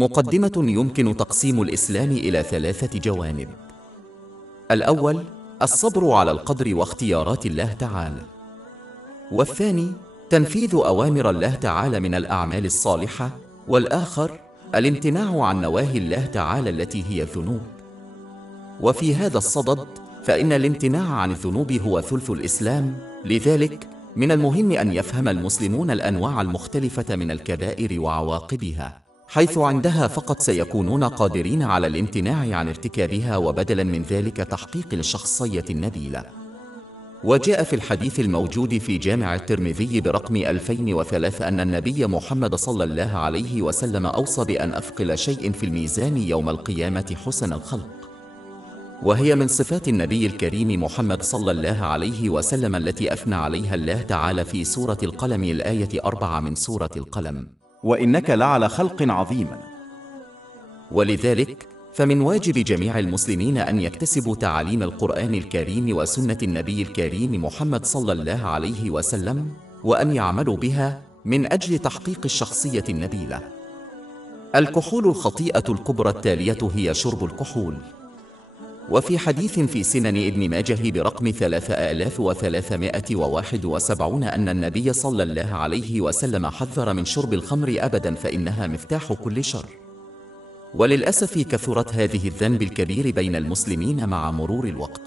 مقدمة يمكن تقسيم الإسلام إلى 3 جوانب. الأول: الصبر على القدر واختيارات الله تعالى. والثاني: تنفيذ أوامر الله تعالى من الأعمال الصالحة. والآخر: الامتناع عن نواهي الله تعالى التي هي الذنوب. وفي هذا الصدد فإن الامتناع عن الذنوب هو ثلث الإسلام، لذلك من المهم أن يفهم المسلمون الأنواع المختلفة من الكبائر وعواقبها، حيث عندها فقط سيكونون قادرين على الامتناع عن ارتكابها، وبدلا من ذلك تحقيق الشخصية النبيلة. وجاء في الحديث الموجود في جامع الترمذي برقم 2003 أن النبي محمد صلى الله عليه وسلم أوصى بأن أثقل شيء في الميزان يوم القيامة حسن الخلق، وهي من صفات النبي الكريم محمد صلى الله عليه وسلم التي أثنى عليها الله تعالى في سورة القلم، الآية 4 من سورة القلم: وإنك لعلى خلق عظيم. ولذلك فمن واجب جميع المسلمين أن يكتسبوا تعاليم القرآن الكريم وسنة النبي الكريم محمد صلى الله عليه وسلم، وأن يعملوا بها من أجل تحقيق الشخصية النبيلة. الكحول الخطيئة الكبرى التالية هي شرب الكحول. وفي حديث في سنن ابن ماجه برقم 3371 أن النبي صلى الله عليه وسلم حذر من شرب الخمر أبدا، فإنها مفتاح كل شر. وللأسف كثرت هذه الذنب الكبير بين المسلمين مع مرور الوقت،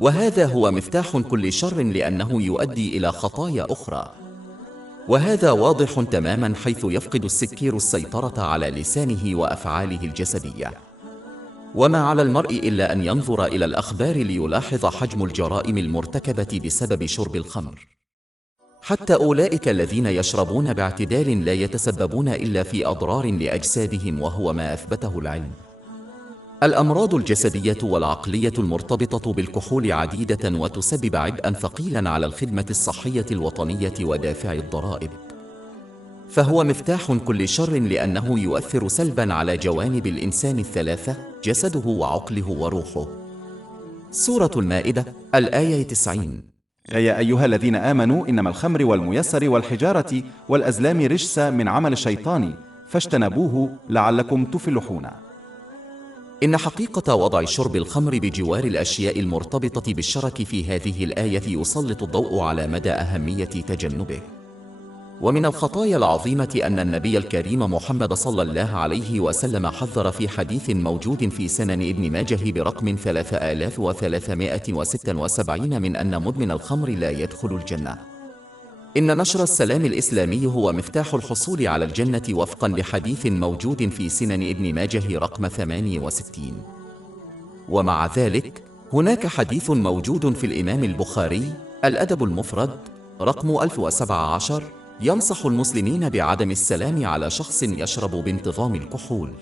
وهذا هو مفتاح كل شر لأنه يؤدي إلى خطايا أخرى. وهذا واضح تماما حيث يفقد السكير السيطرة على لسانه وأفعاله الجسدية، وما على المرء إلا أن ينظر إلى الأخبار ليلاحظ حجم الجرائم المرتكبة بسبب شرب الخمر. حتى أولئك الذين يشربون باعتدال لا يتسببون إلا في أضرار لأجسادهم، وهو ما أثبته العلم. الأمراض الجسدية والعقلية المرتبطة بالكحول عديدة، وتسبب عبئا ثقيلا على الخدمة الصحية الوطنية ودافع الضرائب. فهو مفتاح كل شر لأنه يؤثر سلبا على جوانب الإنسان الثلاثة: جسده وعقله وروحه. سورة المائدة الآية 90: يا أيها الذين آمنوا إنما الخمر والميسر والحجارة والأزلام رجس من عمل الشيطان فاجتنبوه لعلكم تفلحون. إن حقيقة وضع شرب الخمر بجوار الأشياء المرتبطة بالشرك في هذه الآية يسلط الضوء على مدى أهمية تجنبه. ومن الخطايا العظيمة أن النبي الكريم محمد صلى الله عليه وسلم حذر في حديث موجود في سنن ابن ماجه برقم 3376 من أن مدمن الخمر لا يدخل الجنة. إن نشر السلام الإسلامي هو مفتاح الحصول على الجنة وفقا لحديث موجود في سنن ابن ماجه رقم 68. ومع ذلك هناك حديث موجود في الإمام البخاري الأدب المفرد رقم 1017 ينصح المسلمين بعدم السلام على شخص يشرب بانتظام الكحول.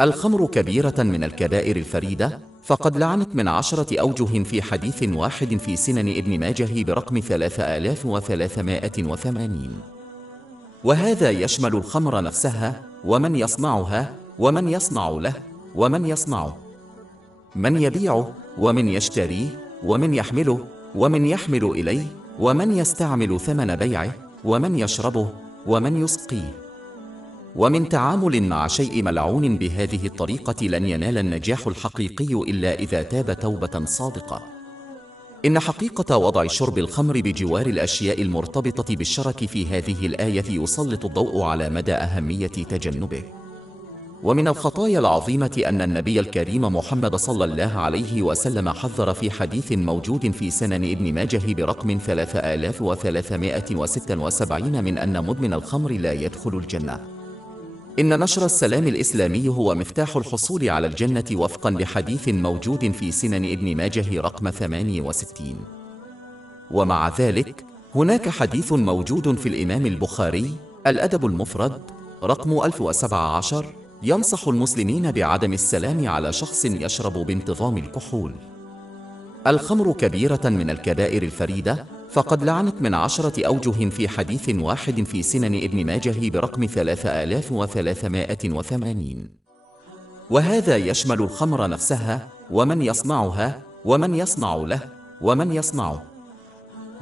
الخمر كبيرة من الكبائر الفريدة، فقد لعنت من 10 أوجه في حديث واحد في سنن ابن ماجه برقم 3380. وهذا يشمل الخمر نفسها، ومن يصنعها، ومن يصنع له، ومن يصنعه، من يبيعه، ومن يشتريه، ومن يحمله، ومن يحمل إليه، ومن يستعمل ثمن بيعه، ومن يشربه، ومن يسقيه. ومن تعامل مع شيء ملعون بهذه الطريقة لن ينال النجاح الحقيقي إلا إذا تاب توبة صادقة. إن حقيقة وضع شرب الخمر بجوار الأشياء المرتبطة بالشرك في هذه الآية يسلط الضوء على مدى أهمية تجنبه. ومن الخطايا العظيمة أن النبي الكريم محمد صلى الله عليه وسلم حذر في حديث موجود في سنن ابن ماجه برقم 3376 من أن مدمن الخمر لا يدخل الجنة. إن نشر السلام الإسلامي هو مفتاح الحصول على الجنة وفقا لحديث موجود في سنن ابن ماجه رقم 68. ومع ذلك هناك حديث موجود في الإمام البخاري الأدب المفرد رقم 1017 ينصح المسلمين بعدم السلام على شخص يشرب بانتظام الكحول. الخمر كبيرة من الكبائر الفريدة، فقد لعنت من 10 أوجه في حديث واحد في سنن ابن ماجه برقم 3380. وهذا يشمل الخمر نفسها، ومن يصنعها، ومن يصنع له، ومن يصنعه،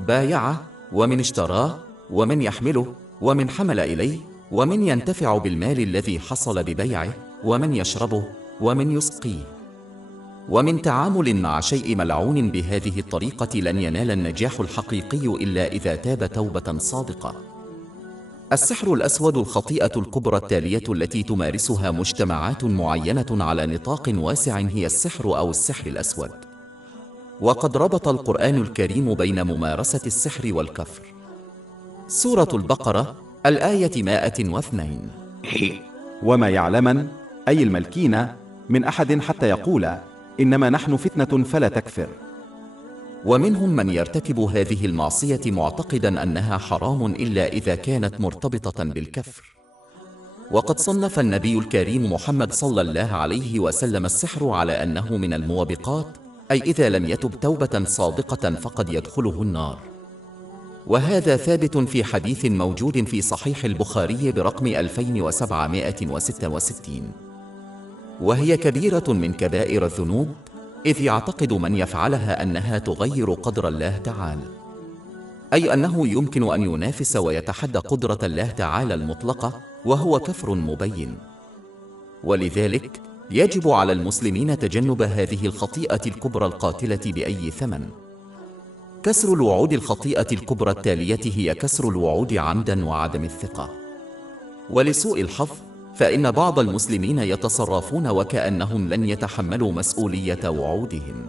بايعه، ومن اشتراه، ومن يحمله، ومن حمل إليه، ومن ينتفع بالمال الذي حصل ببيعه، ومن يشربه، ومن يسقيه. ومن تعامل مع شيء ملعون بهذه الطريقة لن ينال النجاح الحقيقي إلا إذا تاب توبة صادقة. السحر الأسود الخطيئة الكبرى التالية التي تمارسها مجتمعات معينة على نطاق واسع هي السحر أو السحر الأسود. وقد ربط القرآن الكريم بين ممارسة السحر والكفر. سورة البقرة الآية 102. وما يعلمن أي الملكين من أحد حتى يقول إنما نحن فتنة فلا تكفر. ومنهم من يرتكب هذه المعصية معتقدا أنها حرام إلا إذا كانت مرتبطة بالكفر. وقد صنف النبي الكريم محمد صلى الله عليه وسلم السحر على أنه من الموبقات، أي إذا لم يتب توبة صادقة فقد يدخله النار. وهذا ثابت في حديث موجود في صحيح البخاري برقم 2766. وهي كبيرة من كبائر الذنوب، إذ يعتقد من يفعلها أنها تغير قدر الله تعالى، أي أنه يمكن أن ينافس ويتحدى قدرة الله تعالى المطلقة، وهو كفر مبين. ولذلك يجب على المسلمين تجنب هذه الخطيئة الكبرى القاتلة بأي ثمن. كسر الوعود الخطيئة الكبرى التالية هي كسر الوعود عمدا وعدم الثقة. ولسوء الحظ فإن بعض المسلمين يتصرفون وكأنهم لن يتحملوا مسؤولية وعودهم.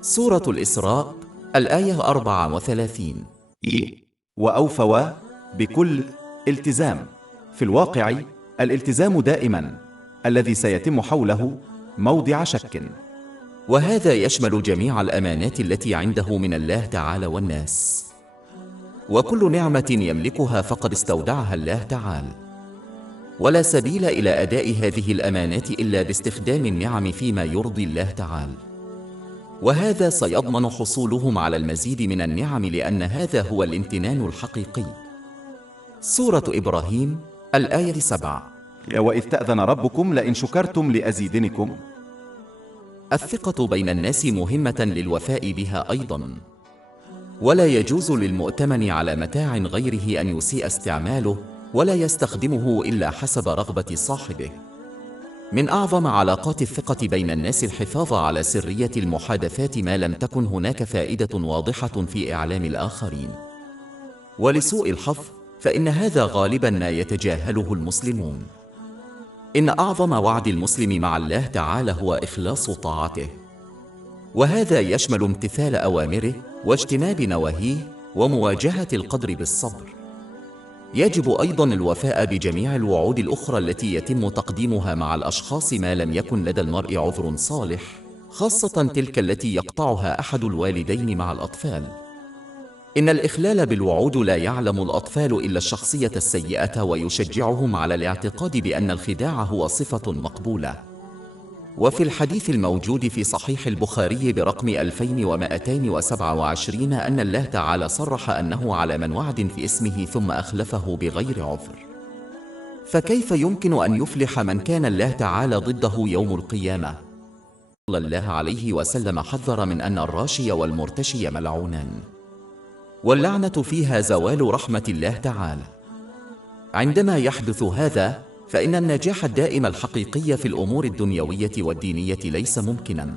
سورة الإسراء الآية 34. وأوفوا بكل التزام. في الواقع الالتزام دائما الذي سيتم حوله موضع شك، وهذا يشمل جميع الأمانات التي عنده من الله تعالى والناس. وكل نعمة يملكها فقد استودعها الله تعالى، ولا سبيل إلى أداء هذه الأمانات إلا باستخدام النعم فيما يرضي الله تعالى. وهذا سيضمن حصولهم على المزيد من النعم، لأن هذا هو الامتنان الحقيقي. سورة إبراهيم الآية 7. وإذ تأذن ربكم لئن شكرتم لأزيدنكم. الثقة بين الناس مهمة للوفاء بها أيضا، ولا يجوز للمؤتمن على متاع غيره أن يسيء استعماله ولا يستخدمه إلا حسب رغبة صاحبه. من أعظم علاقات الثقة بين الناس الحفاظ على سرية المحادثات ما لم تكن هناك فائدة واضحة في إعلام الآخرين. ولسوء الحظ فإن هذا غالبا ما يتجاهله المسلمون. إن أعظم وعد المسلم مع الله تعالى هو إخلاص طاعته، وهذا يشمل امتثال أوامره واجتناب نواهيه ومواجهة القدر بالصبر. يجب أيضا الوفاء بجميع الوعود الأخرى التي يتم تقديمها مع الأشخاص ما لم يكن لدى المرء عذر صالح، خاصة تلك التي يقطعها أحد الوالدين مع الأطفال. إن الإخلال بالوعود لا يعلم الأطفال إلا الشخصية السيئة، ويشجعهم على الاعتقاد بأن الخداع هو صفة مقبولة. وفي الحديث الموجود في صحيح البخاري برقم 2227 أن الله تعالى صرح أنه على من وعد في اسمه ثم أخلفه بغير عذر. فكيف يمكن أن يفلح من كان الله تعالى ضده يوم القيامة؟ صلى الله عليه وسلم حذر من أن الراشي والمرتشي ملعونان، واللعنة فيها زوال رحمة الله تعالى. عندما يحدث هذا فإن النجاح الدائم الحقيقي في الأمور الدنيوية والدينية ليس ممكنا.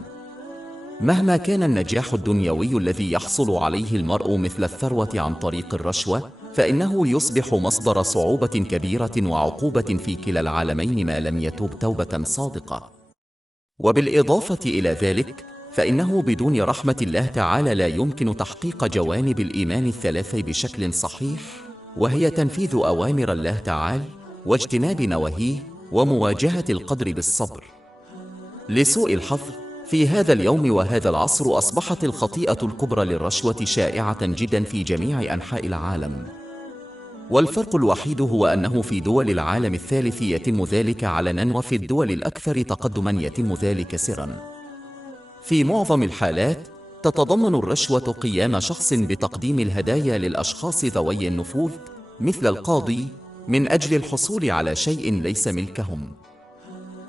مهما كان النجاح الدنيوي الذي يحصل عليه المرء مثل الثروة عن طريق الرشوة، فإنه يصبح مصدر صعوبة كبيرة وعقوبة في كلا العالمين ما لم يتوب توبة صادقة. وبالإضافة إلى ذلك فإنه بدون رحمة الله تعالى لا يمكن تحقيق جوانب الإيمان الثلاث بشكل صحيح، وهي تنفيذ أوامر الله تعالى واجتناب نواهيه ومواجهة القدر بالصبر. لسوء الحظ في هذا اليوم وهذا العصر أصبحت الخطيئة الكبرى للرشوة شائعة جدا في جميع أنحاء العالم، والفرق الوحيد هو أنه في دول العالم الثالث يتم ذلك علنا، وفي الدول الأكثر تقدما يتم ذلك سرا. في معظم الحالات تتضمن الرشوة قيام شخص بتقديم الهدايا للأشخاص ذوي النفوذ مثل القاضي من أجل الحصول على شيء ليس ملكهم.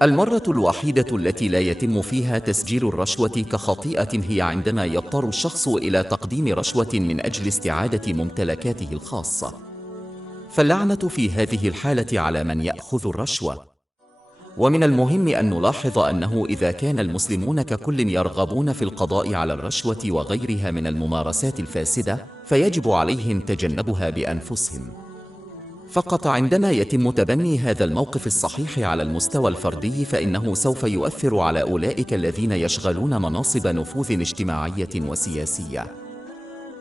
المرة الوحيدة التي لا يتم فيها تسجيل الرشوة كخطيئة هي عندما يضطر الشخص إلى تقديم رشوة من أجل استعادة ممتلكاته الخاصة. فاللعنة في هذه الحالة على من يأخذ الرشوة. ومن المهم أن نلاحظ أنه إذا كان المسلمون ككل يرغبون في القضاء على الرشوة وغيرها من الممارسات الفاسدة، فيجب عليهم تجنبها بأنفسهم. فقط عندما يتم تبني هذا الموقف الصحيح على المستوى الفردي، فإنه سوف يؤثر على أولئك الذين يشغلون مناصب نفوذ اجتماعية وسياسية.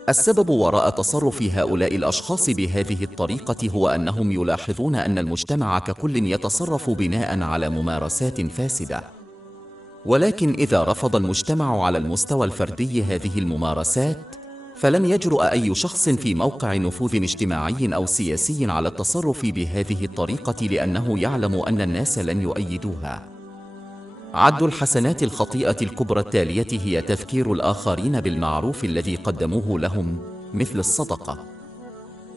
السبب وراء تصرف هؤلاء الأشخاص بهذه الطريقة هو أنهم يلاحظون أن المجتمع ككل يتصرف بناء على ممارسات فاسدة. ولكن إذا رفض المجتمع على المستوى الفردي هذه الممارسات، فلن يجرؤ أي شخص في موقع نفوذ اجتماعي أو سياسي على التصرف بهذه الطريقة، لأنه يعلم أن الناس لن يؤيدوها. عد الحسنات الخطيئة الكبرى التالية هي تذكير الآخرين بالمعروف الذي قدموه لهم، مثل الصدقة.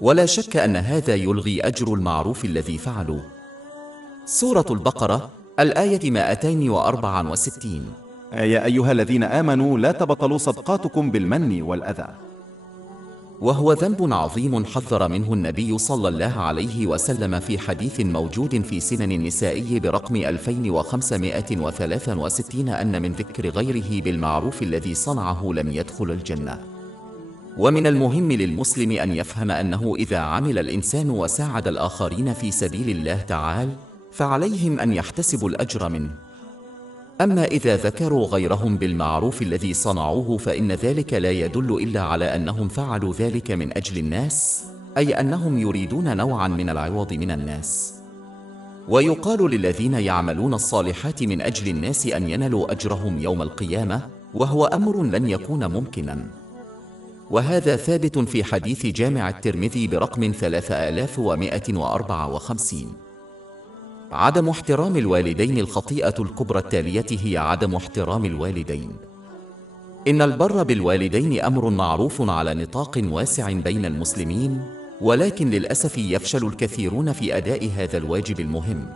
ولا شك أن هذا يلغي أجر المعروف الذي فعلوه. سورة البقرة الآية 264. يا أيها الذين آمنوا لا تبطلوا صدقاتكم بالمن والأذى. وهو ذنب عظيم حذر منه النبي صلى الله عليه وسلم في حديث موجود في سنن النسائي برقم 2563 أن من ذكر غيره بالمعروف الذي صنعه لم يدخل الجنة. ومن المهم للمسلم أن يفهم أنه إذا عمل الإنسان وساعد الآخرين في سبيل الله تعالى، فعليهم أن يحتسبوا الأجر منه. أما إذا ذكروا غيرهم بالمعروف الذي صنعوه، فإن ذلك لا يدل إلا على أنهم فعلوا ذلك من أجل الناس، أي أنهم يريدون نوعا من العوض من الناس. ويقال للذين يعملون الصالحات من أجل الناس أن ينالوا أجرهم يوم القيامة، وهو أمر لن يكون ممكنا. وهذا ثابت في حديث جامع الترمذي برقم 3154. عدم احترام الوالدين الخطيئة الكبرى التالية هي عدم احترام الوالدين. إن البر بالوالدين أمر معروف على نطاق واسع بين المسلمين، ولكن للأسف يفشل الكثيرون في أداء هذا الواجب المهم.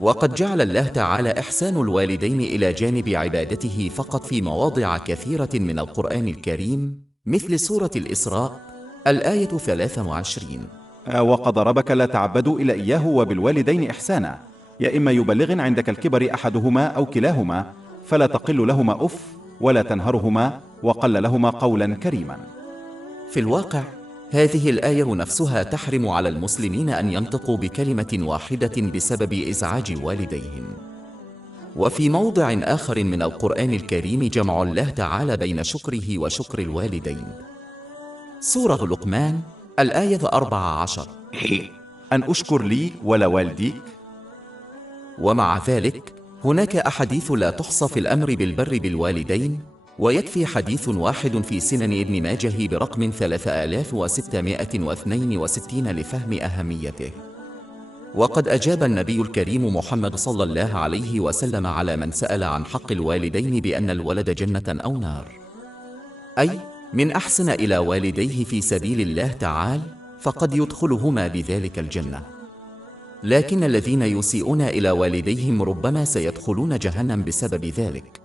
وقد جعل الله تعالى إحسان الوالدين إلى جانب عبادته فقط في مواضع كثيرة من القرآن الكريم، مثل سورة الإسراء الآية 23. وقضى ربك لا تعبدوا إلا إياه وبالوالدين إحسانا، يا إما يبلغن عندك الكبر أحدهما أو كلاهما فلا تقل لهما أف ولا تنهرهما وقل لهما قولا كريما. في الواقع هذه الآية نفسها تحرم على المسلمين أن ينطقوا بكلمة واحدة بسبب إزعاج والديهم. وفي موضع آخر من القرآن الكريم جمع الله تعالى بين شكره وشكر الوالدين. سورة لقمان الآية 14. أن أشكر لي ولا والديك. ومع ذلك هناك أحاديث لا تحصى في الأمر بالبر بالوالدين، ويكفي حديث واحد في سنن ابن ماجه برقم 3662 لفهم أهميته. وقد أجاب النبي الكريم محمد صلى الله عليه وسلم على من سأل عن حق الوالدين بأن الولد جنة أو نار، أي من أحسن إلى والديه في سبيل الله تعالى فقد يدخلهما بذلك الجنة، لكن الذين يسيئون إلى والديهم ربما سيدخلون جهنم بسبب ذلك.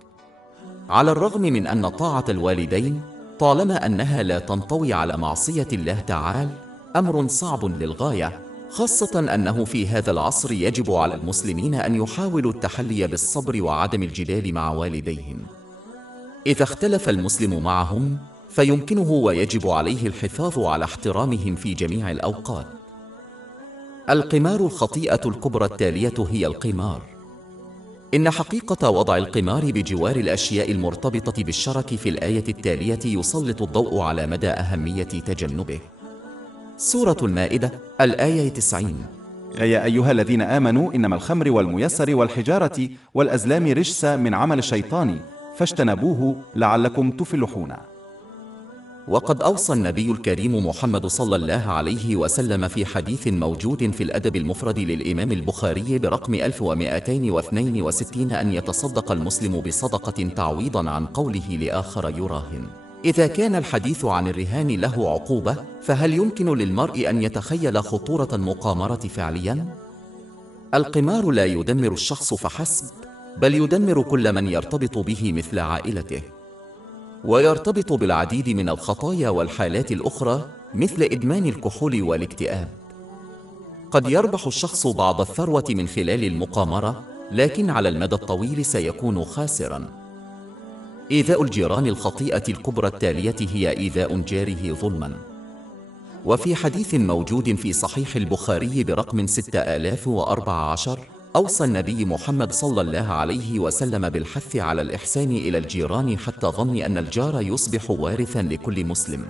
على الرغم من أن طاعة الوالدين طالما أنها لا تنطوي على معصية الله تعالى أمر صعب للغاية، خاصة أنه في هذا العصر يجب على المسلمين أن يحاولوا التحلي بالصبر وعدم الجدال مع والديهم. إذا اختلف المسلم معهم فيمكنه ويجب عليه الحفاظ على احترامهم في جميع الأوقات. القمار الخطيئة الكبرى التالية هي القمار. إن حقيقة وضع القمار بجوار الأشياء المرتبطة بالشرك في الآية التالية يسلط الضوء على مدى أهمية تجنبه. سورة المائدة الآية 90. يا أيها الذين آمنوا إنما الخمر والميسر والحجارة والأزلام رجس من عمل الشيطان فاجتنبوه لعلكم تفلحون. وقد أوصى النبي الكريم محمد صلى الله عليه وسلم في حديث موجود في الأدب المفرد للإمام البخاري برقم 1262 أن يتصدق المسلم بصدقة تعويضا عن قوله لآخر يراهن. إذا كان الحديث عن الرهان له عقوبة، فهل يمكن للمرء أن يتخيل خطورة المقامرة فعليا؟ القمار لا يدمر الشخص فحسب، بل يدمر كل من يرتبط به مثل عائلته، ويرتبط بالعديد من الخطايا والحالات الأخرى مثل إدمان الكحول والاكتئاب. قد يربح الشخص بعض الثروة من خلال المقامرة، لكن على المدى الطويل سيكون خاسراً. إيذاء الجيران. الخطيئة الكبرى التالية هي إيذاء جاره ظلماً. وفي حديث موجود في صحيح البخاري برقم 6014، أوصى النبي محمد صلى الله عليه وسلم بالحث على الإحسان إلى الجيران حتى ظن أن الجار يصبح وارثاً لكل مسلم.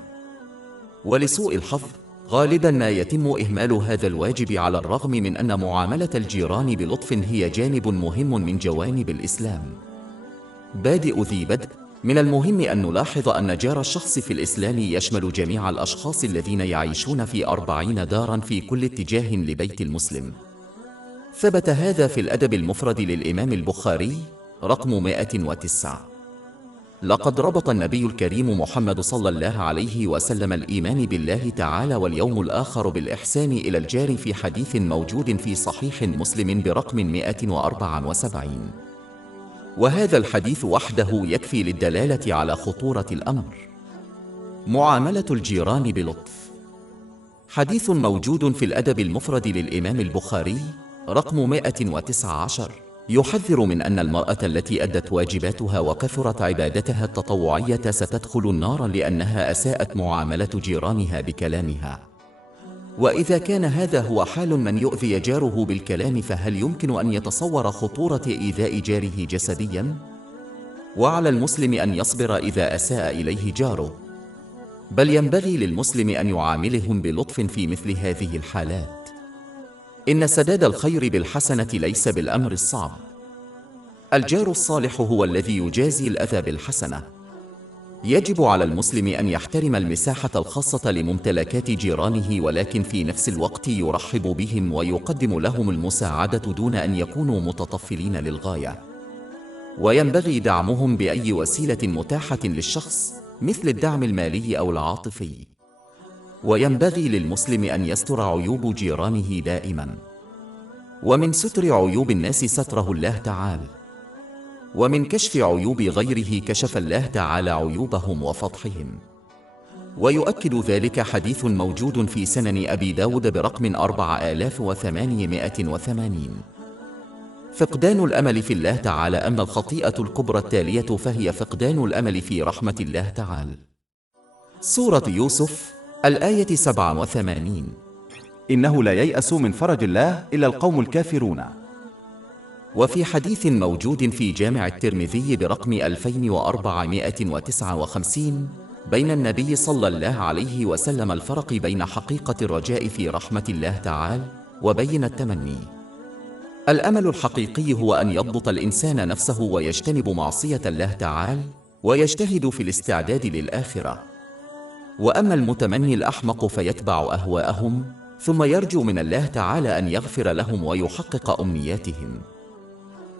ولسوء الحظ غالباً ما يتم إهمال هذا الواجب، على الرغم من أن معاملة الجيران بلطف هي جانب مهم من جوانب الإسلام. بادئ ذي بدء. من المهم أن نلاحظ أن جار الشخص في الإسلام يشمل جميع الأشخاص الذين يعيشون في 40 داراً في كل اتجاه لبيت المسلم. ثبت هذا في الأدب المفرد للإمام البخاري رقم 109. لقد ربط النبي الكريم محمد صلى الله عليه وسلم الإيمان بالله تعالى واليوم الآخر بالإحسان إلى الجار في حديث موجود في صحيح مسلم برقم 174. وهذا الحديث وحده يكفي للدلالة على خطورة الأمر. معاملة الجيران بلطف. حديث موجود في الأدب المفرد للإمام البخاري رقم 119 يحذر من أن المرأة التي أدت واجباتها وكثرت عبادتها التطوعية ستدخل النار لأنها أساءت معاملة جيرانها بكلامها. وإذا كان هذا هو حال من يؤذي جاره بالكلام، فهل يمكن أن يتصور خطورة إيذاء جاره جسدياً؟ وعلى المسلم أن يصبر إذا أساء إليه جاره، بل ينبغي للمسلم أن يعاملهم بلطف في مثل هذه الحالات. إن سداد الخير بالحسنة ليس بالأمر الصعب. الجار الصالح هو الذي يجازي الأذى بالحسنة. يجب على المسلم أن يحترم المساحة الخاصة لممتلكات جيرانه، ولكن في نفس الوقت يرحب بهم ويقدم لهم المساعدة دون أن يكونوا متطفلين للغاية. وينبغي دعمهم بأي وسيلة متاحة للشخص، مثل الدعم المالي أو العاطفي. وينبغي للمسلم أن يستر عيوب جيرانه دائما. ومن ستر عيوب الناس ستره الله تعالى، ومن كشف عيوب غيره كشف الله تعالى عيوبهم وفضحهم. ويؤكد ذلك حديث موجود في سنن أبي داود برقم 4880. فقدان الأمل في الله تعالى. أما الخطيئة الكبرى التالية فهي فقدان الأمل في رحمة الله تعالى. سورة يوسف الآية 87. إنه لا ييأس من فرج الله إلا القوم الكافرون. وفي حديث موجود في جامع الترمذي برقم 2459 بين النبي صلى الله عليه وسلم الفرق بين حقيقة الرجاء في رحمة الله تعالى وبين التمني. الأمل الحقيقي هو أن يضبط الإنسان نفسه ويجتنب معصية الله تعالى ويجتهد في الاستعداد للآخرة. وأما المتمني الأحمق فيتبع أهواءهم ثم يرجو من الله تعالى أن يغفر لهم ويحقق أمنياتهم.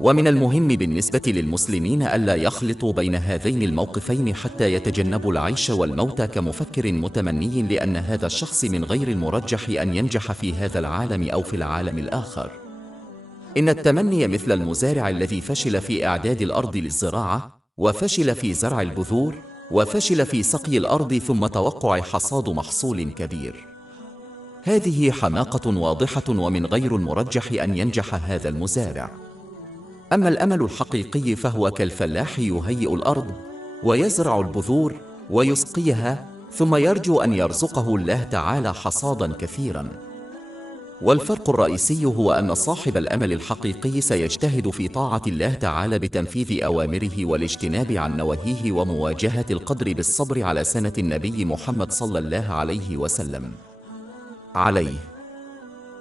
ومن المهم بالنسبة للمسلمين ألا يخلطوا بين هذين الموقفين حتى يتجنبوا العيش والموت كمفكر متمني، لأن هذا الشخص من غير المرجح أن ينجح في هذا العالم أو في العالم الآخر. إن التمني مثل المزارع الذي فشل في إعداد الأرض للزراعة، وفشل في زرع البذور، وفشل في سقي الأرض، ثم توقع حصاد محصول كبير. هذه حماقة واضحة، ومن غير المرجح أن ينجح هذا المزارع. أما الأمل الحقيقي فهو كالفلاح يهيئ الأرض ويزرع البذور ويسقيها، ثم يرجو أن يرزقه الله تعالى حصادا كثيرا. والفرق الرئيسي هو أن صاحب الأمل الحقيقي سيجتهد في طاعة الله تعالى بتنفيذ أوامره والاجتناب عن نواهيه ومواجهة القدر بالصبر على سنة النبي محمد صلى الله عليه وسلم عليه.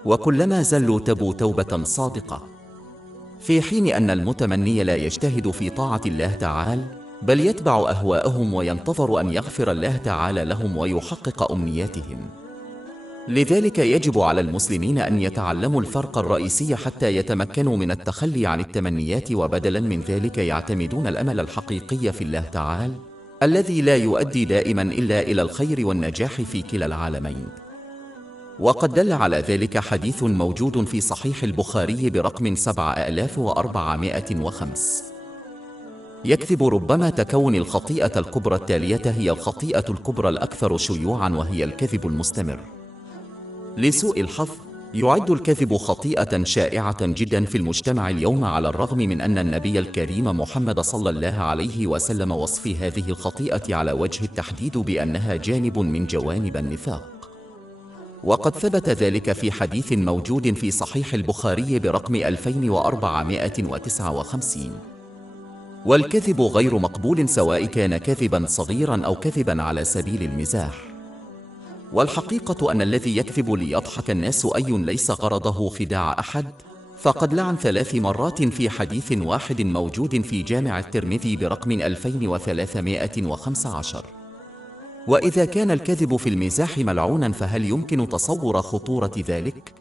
وكلما زلوا تبوا توبة صادقة. في حين أن المتمني لا يجتهد في طاعة الله تعالى، بل يتبع أهواءهم وينتظر أن يغفر الله تعالى لهم ويحقق أمنياتهم. لذلك يجب على المسلمين أن يتعلموا الفرق الرئيسي حتى يتمكنوا من التخلي عن التمنيات، وبدلا من ذلك يعتمدون الأمل الحقيقي في الله تعالى الذي لا يؤدي دائما إلا إلى الخير والنجاح في كلا العالمين. وقد دل على ذلك حديث موجود في صحيح البخاري برقم 7405. يكذب ربما تكون الخطيئة الكبرى التالية هي الخطيئة الكبرى الأكثر شيوعا، وهي الكذب المستمر. لسوء الحظ يعد الكذب خطيئة شائعة جدا في المجتمع اليوم، على الرغم من أن النبي الكريم محمد صلى الله عليه وسلم وصف هذه الخطيئة على وجه التحديد بأنها جانب من جوانب النفاق. وقد ثبت ذلك في حديث موجود في صحيح البخاري برقم 2459. والكذب غير مقبول سواء كان كذبا صغيرا أو كذبا على سبيل المزاح. والحقيقة أن الذي يكذب ليضحك الناس ليس غرضه خداع أحد، فقد لعن 3 مرات في حديث واحد موجود في جامع الترمذي برقم 2315. وإذا كان الكذب في المزاح ملعونا، فهل يمكن تصور خطورة ذلك؟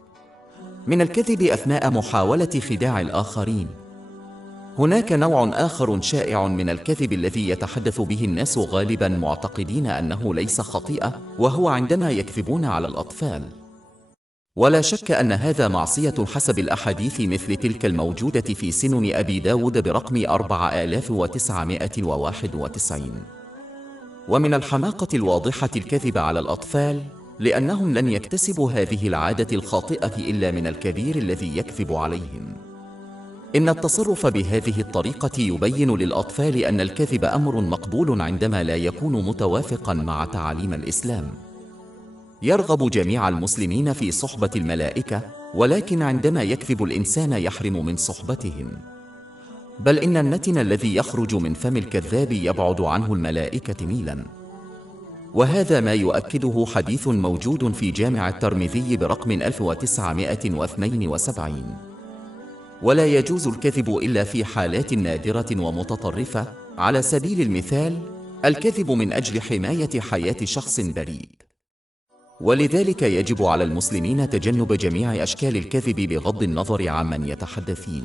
من الكذب أثناء محاولة خداع الآخرين. هناك نوع آخر شائع من الكذب الذي يتحدث به الناس غالبا معتقدين أنه ليس خطيئة، وهو عندما يكذبون على الأطفال. ولا شك أن هذا معصية حسب الأحاديث مثل تلك الموجودة في سنن أبي داود برقم 4991. ومن الحماقة الواضحة الكذب على الأطفال، لأنهم لن يكتسبوا هذه العادة الخاطئة إلا من الكبير الذي يكذب عليهم. إن التصرف بهذه الطريقة يبين للأطفال أن الكذب أمر مقبول عندما لا يكون متوافقا مع تعاليم الإسلام. يرغب جميع المسلمين في صحبة الملائكة، ولكن عندما يكذب الإنسان يحرم من صحبتهم. بل إن النتن الذي يخرج من فم الكذاب يبعد عنه الملائكة ميلا. وهذا ما يؤكده حديث موجود في جامع الترمذي برقم 1972. ولا يجوز الكذب إلا في حالات نادرة ومتطرفة، على سبيل المثال الكذب من أجل حماية حياة شخص بريء. ولذلك يجب على المسلمين تجنب جميع أشكال الكذب بغض النظر عمن يتحدثين.